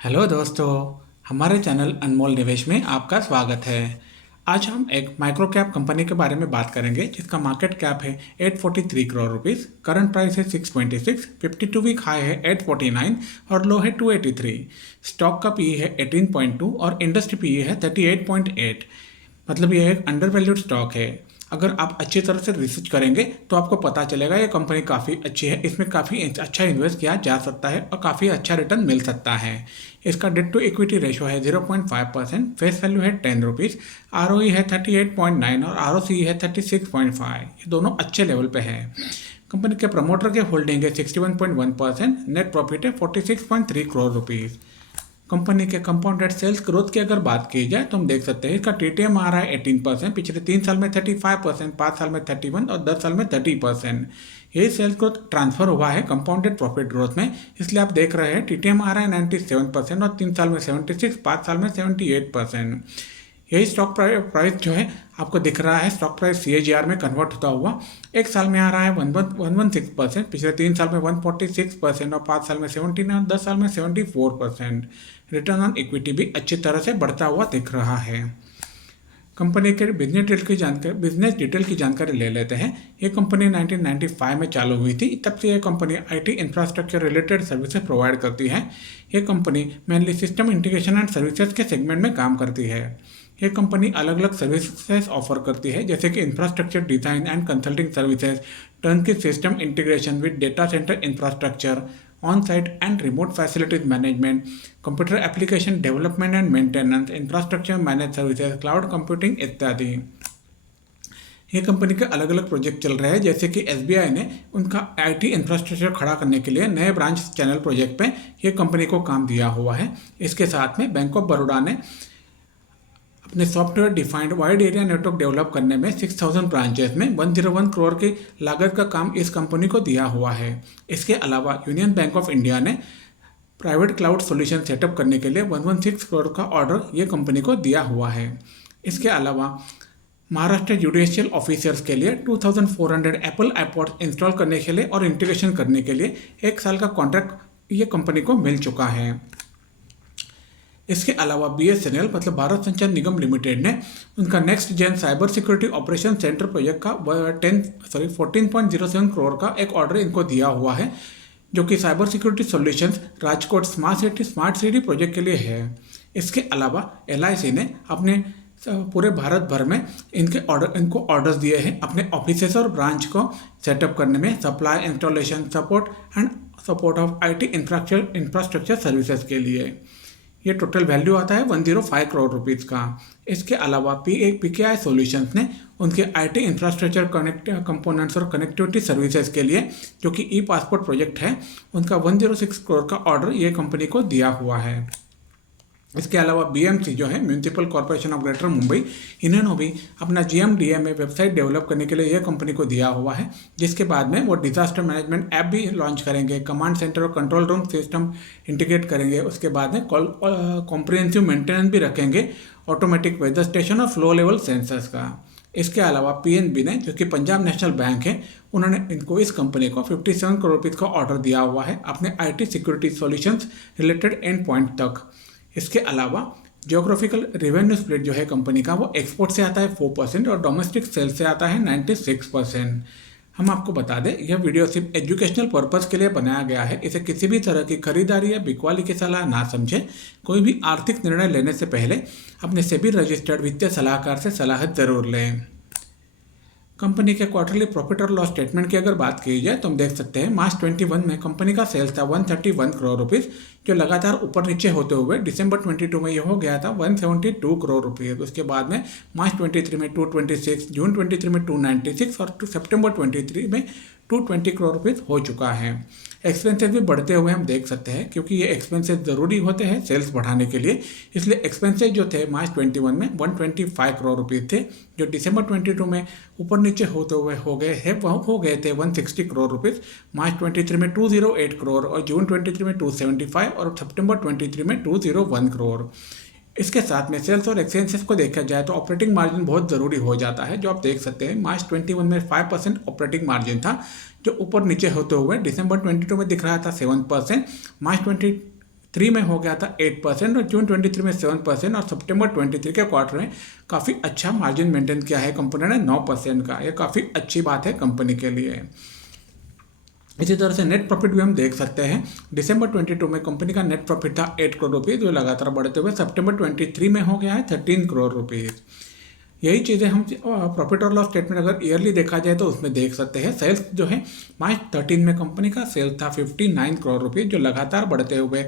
Hello दोस्तों, हमारे channel अनमोल निवेश में आपका स्वागत है। आज हम एक माइक्रो कैप कंपनी के बारे में बात करेंगे जिसका मार्केट कैप है 843 करोड़ रुपीस, करंट प्राइस है 626, 52 वीक हाई है 849 और लो है 283। स्टॉक का पीई है 18.2 और इंडस्ट्री पीई है 38.8। मतलब ये एक अंडर वैल्यूड स्टॉक है। अगर आप अच्छी तरह से रिसर्च करेंगे तो आपको पता चलेगा ये कंपनी काफ़ी अच्छी है, इसमें काफ़ी अच्छा इन्वेस्ट किया जा सकता है और काफ़ी अच्छा रिटर्न मिल सकता है। इसका डेट टू इक्विटी रेशो है 0.5%, फेस वैल्यू है 10 रुपीज़, आरओई है 38.9 और आरओसी है 36.5। ये दोनों अच्छे लेवल पे है। कंपनी के प्रमोटर के होल्डिंग है 61.1%, नेट प्रॉफिट है 46.3 करोड़ रुपीज़। कंपनी के कंपाउंडेड सेल्स ग्रोथ की अगर बात की जाए तो हम देख सकते हैं इसका टीटीएम आ रहा है 18%, पिछले 3 साल में 35%, 5 साल में 31 और 10 साल में 30%। यही सेल्स ग्रोथ ट्रांसफर हुआ है कंपाउंडेड प्रॉफिट ग्रोथ में, इसलिए आप देख रहे हैं टीटीएम आ रहा है 97% और 3 साल में 76, 5 साल में 78%। यही स्टॉक प्राइस जो है आपको दिख रहा है, स्टॉक प्राइस सीएजीआर में कन्वर्ट होता हुआ 1 साल में आ रहा है 116%, पिछले 3 साल में 146% और 5 साल में 79 और 10 साल में 74%। रिटर्न ऑन इक्विटी भी अच्छी तरह से बढ़ता हुआ दिख रहा है। कंपनी के बिजनेस डिटेल की जानकारी ले लेते हैं। ये कंपनी 1995 में चालू हुई थी, तब से ये company IT infrastructure related services provide करती है। ये company mainly system integration and services के सेगमेंट में काम करती है। ये कंपनी अलग अलग सर्विसेज ऑफर करती है, जैसे कि infrastructure design and consulting services, turnkey system integration with data centre infrastructure, on site and remote facilities management, computer application development and maintenance, infrastructure manage services, cloud computing इत्यादि। ये company के अलग अलग project चल रहे हैं, जैसे कि एसबीआई ने उनका आईटी इंफ्रास्ट्रक्चर खड़ा करने के लिए नए ब्रांच चैनल प्रोजेक्ट पे ये कंपनी को काम दिया हुआ है। इसके साथ में बैंक ऑफ बड़ौदा ने अपने software defined wide area network develop करने में 6000 ब्रांचेस में 101 करोड़ की लागत का काम इस कंपनी को दिया हुआ है। इसके अलावा यूनियन बैंक ऑफ इंडिया ने प्राइवेट क्लाउड सॉल्यूशन सेटअप करने के लिए 116 करोड़ का ऑर्डर ये कंपनी को दिया हुआ है। इसके अलावा महाराष्ट्र जुडिशियल ऑफिसर्स के लिए 2400 एप्पल आईपॉड्स इंस्टॉल करने के लिए और इंटीग्रेशन करने के लिए 1 साल का कॉन्ट्रैक्ट ये कंपनी को मिल चुका है। इसके अलावा बीएसएनएल मतलब भारत संचार निगम लिमिटेड ने उनका next gen cyber security operation centre project का 14.07 करोड़ का एक ऑर्डर इनको दिया हुआ है, जो कि cyber security solutions Rajkot smart city project के लिए है। इसके अलावा एलआईसी ने अपने पूरे भारत भर में इनको ऑर्डर्स दिए हैं अपने ऑफिसेस और ब्रांच को सेटअप करने में, supply, installation, support of IT infrastructure services के लिए। ये टोटल वैल्यू आता है 105 करोड़ रुपीज़ का। इसके अलावा पीकेआई सॉल्यूशंस ने उनके आईटी इंफ्रास्ट्रक्चर कंपोनेंट्स और कनेक्टिविटी सर्विसेज के लिए, जो कि ई पासपोर्ट प्रोजेक्ट है, उनका 106 करोड़ का ऑर्डर ये कंपनी को दिया हुआ है। इसके अलावा बीएमसी जो है municipal corporation of greater Mumbai, इन्होंने भी अपना जीएमडीएमए वेबसाइट डेवलप करने के लिए यह कंपनी को दिया हुआ है, जिसके बाद में वो डिजास्टर मैनेजमेंट ऐप भी लॉन्च करेंगे, कमांड सेंटर और कंट्रोल रूम सिस्टम इंटीग्रेट करेंगे। उसके बाद में कॉम्प्रिहेंसिव मेंटेनेंस भी रखेंगे, ऑटोमेटिक वेदर स्टेशन और फ्लो लेवल सेंसर्स का। इसके अलावा पीएनबी ने, जो कि पंजाब नेशनल बैंक है, उन्होंने इनको इस कंपनी को 57 करोड़ रुपीज़ का ऑर्डर दिया हुआ है अपने IT security solutions related and point तक। इसके अलावा जियोग्राफिकल रेवेन्यू स्प्लिट जो है कंपनी का, वो एक्सपोर्ट से आता है 4% और डोमेस्टिक सेल्स से आता है 96%। हम आपको बता दें, यह वीडियो सिर्फ एजुकेशनल पर्पज़ के लिए बनाया गया है। इसे किसी भी तरह की खरीदारी या बिकवाली की सलाह ना समझें। कोई भी आर्थिक निर्णय लेने से पहले अपने सेबी रजिस्टर्ड वित्तीय सलाहकार से सलाह जरूर लें। कंपनी के क्वार्टरली प्रॉफिट और लॉस स्टेटमेंट की अगर बात की जाए तो हम देख सकते हैं मार्च 21 में कंपनी का सेल्स था 131 करोड़ रुपीज़, जो लगातार ऊपर नीचे होते हुए दिसंबर 22 में यह हो गया था 172 करोड़ रुपीज़। उसके बाद में मार्च 23 में 226, जून 23 में 296 और सितंबर 23 में 220 करोड़ रुपीज़ हो चुका है। एक्सपेंसेस भी बढ़ते हुए हम देख सकते हैं, क्योंकि ये एक्सपेंसेस ज़रूरी होते हैं सेल्स बढ़ाने के लिए। इसलिए एक्सपेंसेस जो थे मार्च 21 में 125 करोड़ रुपीज़ थे, जो दिसंबर 22 में ऊपर नीचे होते हुए हो गए थे 160 करोड़ रुपीज़। मार्च 23 में 208 करोड़ और जून 23 में 275 और सितंबर 23 में 201 करोड़। इसके साथ में सेल्स और एक्सपेंसेस को देखा जाए तो ऑपरेटिंग मार्जिन बहुत ज़रूरी हो जाता है, जो आप देख सकते हैं मार्च 21 में 5% ऑपरेटिंग मार्जिन था, जो ऊपर नीचे होते हुए दिसंबर 22 में दिख रहा था 7%, मार्च 3 में हो गया था 8% और जून 23 में 7% और सितंबर 23 के क्वार्टर में काफ़ी अच्छा मार्जिन मेंटेन किया है कंपनी ने 9% का। यह काफ़ी अच्छी बात है कंपनी के लिए। इसी तरह से नेट प्रॉफिट भी हम देख सकते हैं। दिसंबर 22 में कंपनी का नेट प्रॉफिट था 8 करोड़ रुपये, जो लगातार बढ़ते हुए सितंबर 23 में हो गया है 13 करोड़ रुपये। यही चीज़ें हम प्रॉफिट और लॉस स्टेटमेंट अगर ईयरली देखा जाए तो उसमें देख सकते हैं। सेल्स जो है मार्च 13 में कंपनी का सेल्स था 59 करोड़ रुपये, जो लगातार बढ़ते हुए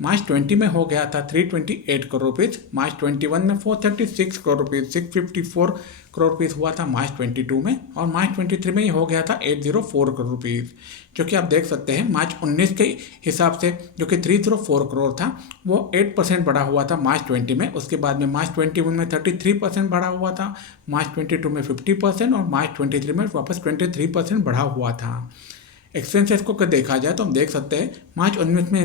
मार्च 20 में हो गया था 328 करोड़ रुपीज़, मार्च 21 में 436 करोड़ रुपीज़, 654 करोड़ रुपीज़ हुआ था मार्च 22 में, और मार्च 23 में ये हो गया था 804 करोड़ रुपीज़, जो कि आप देख सकते हैं मार्च 19 के हिसाब से जो कि 304 करोड़ था वो 8% बढ़ा हुआ था मार्च 20 में। उसके बाद में मार्च 21 में 33% बढ़ा हुआ था, मार्च 22 में 50% और मार्च 23 में वापस 23% बढ़ा हुआ था। एक्सपेंसेस को अगर देखा जाए तो हम देख सकते हैं मार्च 19 में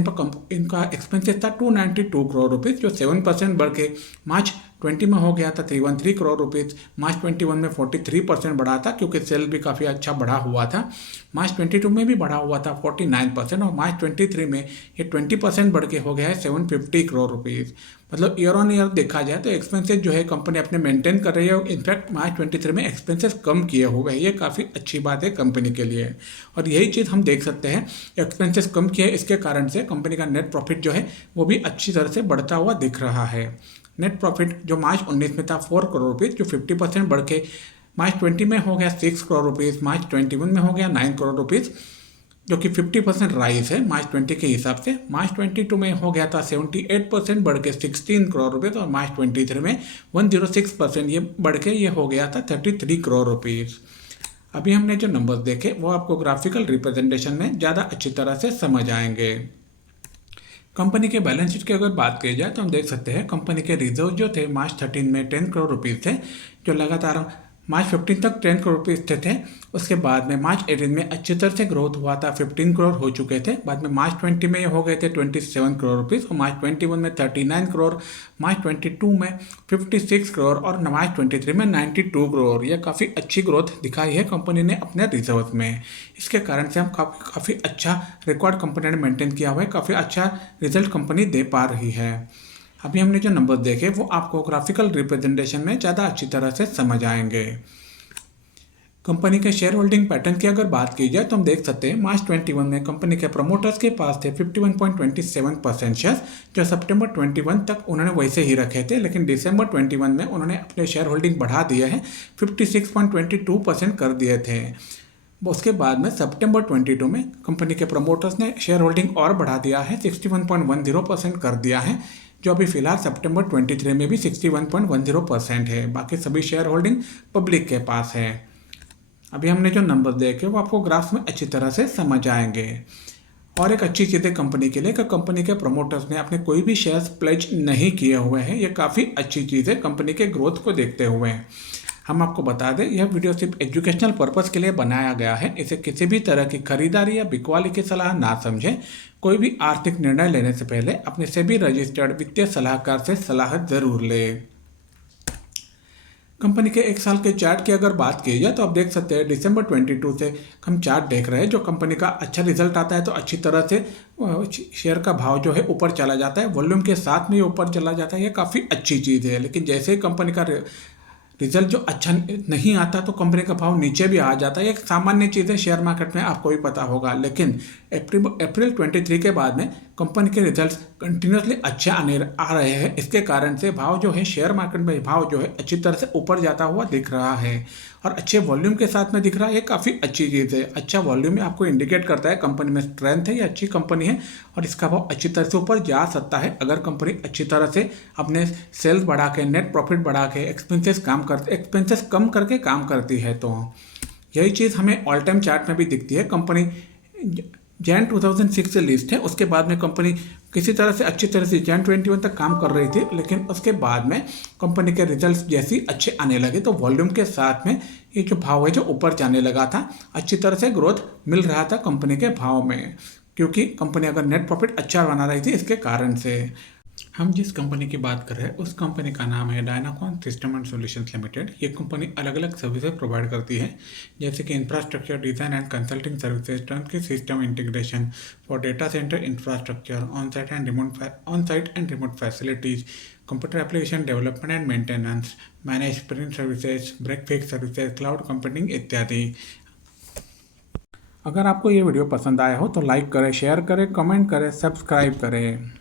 इनका एक्सपेंसेस था 292 करोड़ रुपीज़, जो 7% बढ़ के मार्च 20 में हो गया था 313 करोड़ रुपीज़, मार्च 21 में 43% बढ़ा था क्योंकि सेल भी काफ़ी अच्छा बढ़ा हुआ था, मार्च 22 में भी बढ़ा हुआ था 49% और मार्च 23 में ये 20% बढ़ के हो गया है 750 करोड़ रुपीज़। मतलब ईयर ऑन ईयर देखा जाए तो एक्सपेंसेस जो है कंपनी अपने मेंटेन कर रही है। इनफैक्ट मार्च 23 में एक्सपेंसेस कम किए हुए हैं, ये काफ़ी अच्छी बात है कंपनी के लिए। और यही चीज़ हम देख सकते हैं, एक्सपेंसेस कम किए इसके कारण से कंपनी का नेट प्रॉफिट जो है वो भी अच्छी तरह से बढ़ता हुआ दिख रहा है। नेट प्रॉफिट जो मार्च 19 में था 4 करोड़ रुपीज़, जो 50% बढ़ के मार्च 20 में हो गया 6 करोड़ रुपीज़, मार्च 21 में हो गया 9 करोड़ रुपीज़, जो कि 50% राइज है मार्च 20 के हिसाब से। मार्च 22 में हो गया था 78% बढ़ के 16 करोड़ रुपीज़ और मार्च 23 में 106% ये बढ़ के ये हो गया था 33 करोड़ रुपीज़। अभी हमने जो नंबर्स देखे वो आपको ग्राफिकल रिप्रेजेंटेशन में ज़्यादा अच्छी तरह से समझ आएंगे। कंपनी के बैलेंस शीट की अगर बात की जाए तो हम देख सकते हैं कंपनी के रिजर्व जो थे मार्च 13 में 10 करोड़ रुपीज़ थे, जो लगातार मार्च 15 तक 10 करोड़ रुपीज़ थे। उसके बाद में मार्च 18 में अच्छी तरह से ग्रोथ हुआ था, 15 करोड़ हो चुके थे। बाद में मार्च 20 में हो गए थे 27 करोड़ रुपीज़ और मार्च 21 में 39 करोड़, मार्च 22 में 56 करोड़ और मार्च 23 में 92 करोड़। यह काफ़ी अच्छी ग्रोथ दिखाई है कंपनी ने अपने रिजर्व में। इसके कारण से हम काफ़ी अच्छा रिकॉर्ड कंपनी ने मेंटेन किया हुआ है, काफ़ी अच्छा रिजल्ट कंपनी दे पा रही है। अभी हमने जो नंबर देखे वो आपको ग्राफिकल रिप्रेजेंटेशन में ज़्यादा अच्छी तरह से समझ आएंगे। कंपनी के शेयर होल्डिंग पैटर्न की अगर बात की जाए तो हम देख सकते हैं मार्च 21 में कंपनी के प्रमोटर्स के पास थे 51.27% शेयर्स, जो सितंबर 21 तक उन्होंने वैसे ही रखे थे, लेकिन दिसंबर 21 में उन्होंने अपने शेयर होल्डिंग बढ़ा दिए हैं, 56.22% कर दिए थे। उसके बाद में सितंबर 22 में कंपनी के प्रमोटर्स ने शेयर होल्डिंग और बढ़ा दिया है, 61.10% कर दिया है, जो अभी फिलहाल सितंबर 23 में भी 61.10% है। बाकी सभी शेयर होल्डिंग पब्लिक के पास है। अभी हमने जो नंबर देखे वो आपको ग्राफ में अच्छी तरह से समझ आएंगे। और एक अच्छी चीज़ है कंपनी के लिए कि कंपनी के प्रमोटर्स ने अपने कोई भी शेयर्स प्लेज नहीं किए हुए हैं। ये काफ़ी अच्छी चीज़ है कंपनी के ग्रोथ को देखते हुए। हम आपको बता दें यह वीडियो सिर्फ एजुकेशनल पर्पस के लिए बनाया गया है। इसे किसी भी तरह की खरीदारी या बिकवाली की सलाह ना समझें। कोई भी आर्थिक निर्णय लेने से पहले अपने सेबी रजिस्टर्ड वित्तीय सलाहकार से सलाह जरूर लें। कंपनी के एक साल के चार्ट की अगर बात की जाए तो आप देख सकते हैं दिसंबर 22 से हम चार्ट देख रहे हैं। जो कंपनी का अच्छा रिजल्ट आता है तो अच्छी तरह से शेयर का भाव जो है ऊपर चला जाता है, वॉल्यूम के साथ में ये ऊपर चला जाता है। ये काफ़ी अच्छी चीज़ है। लेकिन जैसे ही कंपनी का रिजल्ट जो अच्छा नहीं आता तो कंपनी का भाव नीचे भी आ जाता है। एक सामान्य चीज़ है शेयर मार्केट में, आपको भी पता होगा। लेकिन अप्रैल 23 के बाद में कंपनी के रिजल्ट्स कंटिन्यूसली अच्छे आ रहे हैं। इसके कारण से भाव जो है शेयर मार्केट में भाव जो है अच्छी तरह से ऊपर जाता हुआ दिख रहा है और अच्छे वॉल्यूम के साथ में दिख रहा है। ये काफ़ी अच्छी चीज़ है। अच्छा वॉल्यूम आपको इंडिकेट करता है कंपनी में स्ट्रेंथ है, या अच्छी कंपनी है और इसका भाव अच्छी तरह से ऊपर जा सकता है अगर कंपनी अच्छी तरह से अपने सेल्स बढ़ा के, नेट प्रॉफिट बढ़ा के, एक्सपेंसेस कम करके काम करती है। तो यही चीज़ हमें ऑल टाइम चार्ट में भी दिखती है। कंपनी जैन 2006 से लिस्ट है, उसके बाद में कंपनी किसी तरह से अच्छी तरह से जैन 21 तक काम कर रही थी, लेकिन उसके बाद में कंपनी के रिजल्ट्स जैसे ही अच्छे आने लगे तो वॉल्यूम के साथ में ये जो भाव है जो ऊपर जाने लगा था, अच्छी तरह से ग्रोथ मिल रहा था कंपनी के भाव में, क्योंकि कंपनी अगर नेट प्रॉफिट अच्छा बना रही थी इसके कारण से। हम जिस कंपनी की बात कर रहे हैं उस कंपनी का नाम है Dynacon system and solutions limited. ये कंपनी अलग अलग सर्विसेज प्रोवाइड करती है, जैसे कि infrastructure design and consulting services, turnkey system integration for data centre infrastructure, on site and remote facilities, computer application development and maintenance, manage print services, break fix services, cloud computing इत्यादि। अगर आपको ये video पसंद आया हो तो like करें, share करें, कमेंट करें, सब्सक्राइब करें।